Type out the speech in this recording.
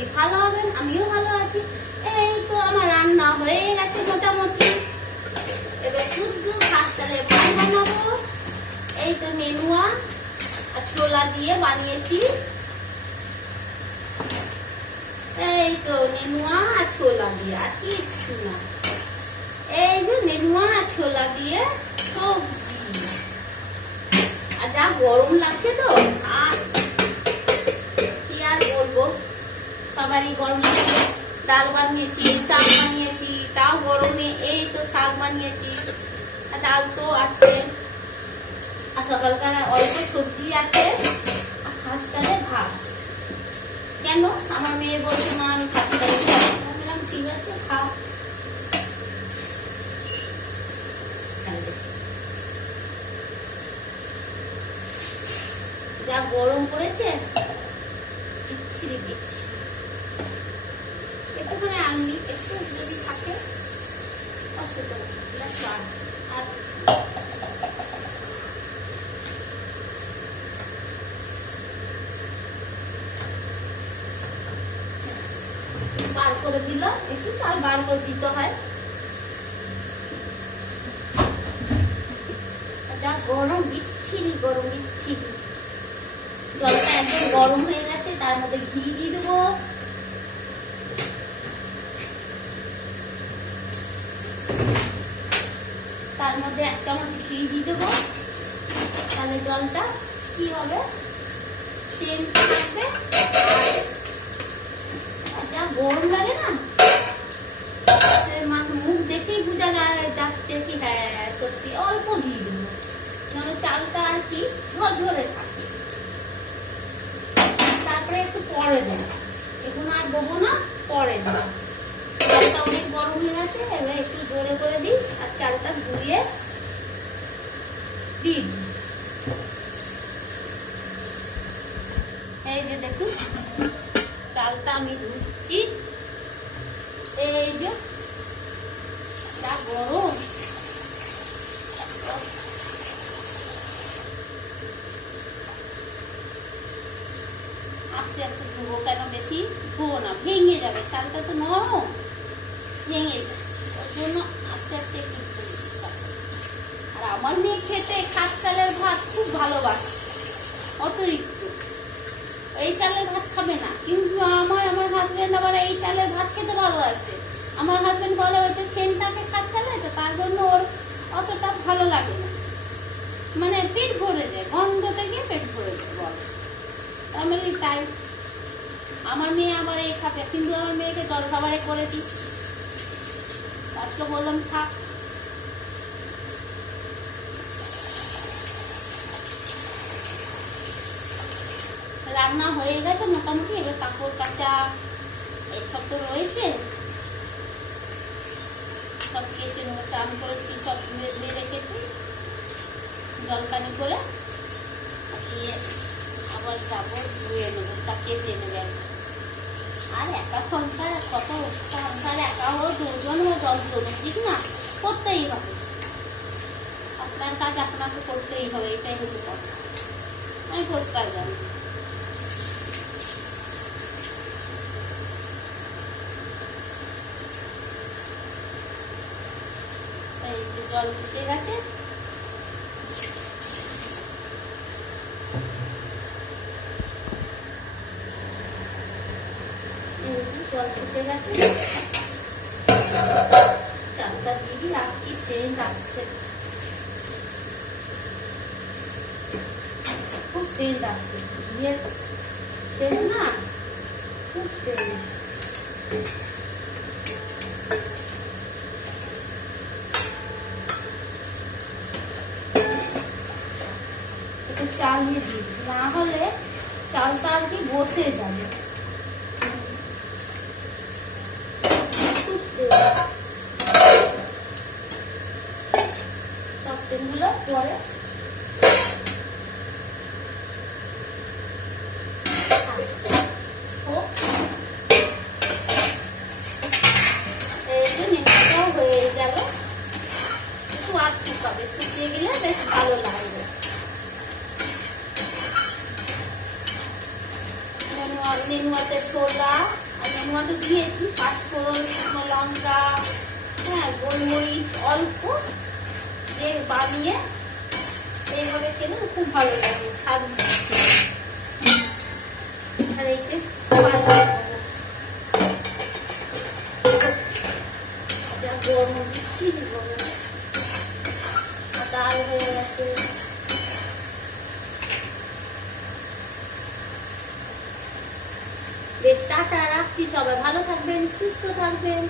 করি ভালো হবেন, আমিও ভালো আছি। এই তো আমার রান্না হয়ে গেছে মোটামুটি। এবার শুদ্ধ খাস চালের ভাত বানাবো। এই তো নেনুয়া আর ছোলা দিয়ে বানিয়েছি। এই তো নেনুয়া আর ছোলা দিয়ে, আর কিচ্ছু না। এই যে নেনুয়া আর ছোলা দিয়ে সবজি। আর যা গরম লাগছে তো, আর কি আর বলবো, সবারই গরম লাগছে। ডাল বানিয়েছি, শাক বানিয়েছি, তাও গরমে এই তো শাক বানিয়েছি, আর ডাল তো আছে, আর সকালকার অল্প সবজি আছে, আর খাস চালের ভাত। কেন আমার মেয়ে বলছে মা আমি খাস চালের ভাত, বললাম ঠিক আছে খাও। যা গরম পড়েছে, বিচ্ছিরি বিচ্ছিরি। একটুখানি আনলি, একটু যদি থাকে অসুবিধা নেই। আর বার করে দিলাম, একটু চাল বার করে দিতে হয়। যা গরম, বিচ্ছিরি গরম, বিচ্ছিরি। জলটা একদম গরম হয়ে গেছে, তার মধ্যে ঘি দিয়ে দেবো। তার মধ্যে 1 চামচ ঘি দিয়ে দেবো, তাহলে জলটা কি হবে, সেম থাকবে। আর যা গরম লাগে না, মুখ দেখেই বোঝা যাচ্ছে কি হ্যাঁ সত্যি অল্প ঘি দেবো, যেন চালটা আর কি ঝরঝরে থাকে। তারপরে একটু পরে দেবো, এখন আর দেবো না, পরে দেবো। চালটা অনেক গরম হয়ে গেছে, এবার একটু জোরে করে দিই, আর চালটা ধুয়ে দিই। এই যে দেখুন চালটা আমি ধুচ্ছি। এই যে যা গরম, আস্তে আস্তে ধুবো, কেন বেশি ধুবো না, ভেঙে যাবে, চালটা তো নরম, ভেঙে যাবে, ওর জন্য আস্তে আস্তে একটু ধুবো। আর আমার মেয়ে খেতে খাস চালের ভাত খুব ভালোবাসে, অতিরিক্ত। এই চালের ভাত খাবে না, কিন্তু আমার হাজবেন্ড আবার এই চালের ভাত খেতে ভালোবাসে। আমার হাজবেন্ড বলে ওইতে সেন্ট থাকে খাস চালে, তো তার জন্য ওর অতটা ভালো লাগে না, মানে পেট ভরে যায়, গন্ধ থেকে পেট ভরে যায় বলে। আমি তাই আমার মেয়ে আবার এই খাবে, কিন্তু আমার মেয়েকে জল খাবারে করেছি, আজকে বললাম থাক। রান্না হয়ে গেছে মোটামুটি, এবার কাপড় কাচা এইসব তো রয়েছে, সব কেচে নেবো। চান করেছি, সব ধুয়ে রেখেছি জলপানি করে, দিয়ে আবার যাবো ধুয়ে নেবো, তা কেচে নেবে। আর একা সংসার, কত সংসার একা হোক দুজন হোক 10 জন, ঠিক না, করতেই হবে, আপনার কাজ আপনাকে করতেই হবে, এটাই হচ্ছে কথা। আমি পরিষ্কার জানি। এই যে জল ফুটে গেছে, জল ফুটে গেছে, চালটা দিবি, আর কি সেন্ট আসছে, খুব সেন্ট আসছে, ঘিয়ের সেন্ট না, খুব সেন্ট। একটু চালিয়ে দিই, না হলে চালটা আর কি বসে যাবে। সসপ্যানগুলো পরে হয়ে গেল, একটু আর শুকাবে, শুকিয়ে গেলে বেশ ভালো লাগবে। নেনুয়াতে ছোলা মতো দিয়েছি, পাঁচফোড়ন, শুকনো লঙ্কা, হ্যাঁ, গোলমরিচ অল্প দিয়ে বানিয়ে এইভাবে খেলে খুব ভালো লাগে, স্বাদ। আর এইতে যা গরম দিচ্ছি, ডাল হয়ে গেছে। বেশ, টাটা, রাখছি। সবাই ভালো থাকবেন, সুস্থ থাকবেন।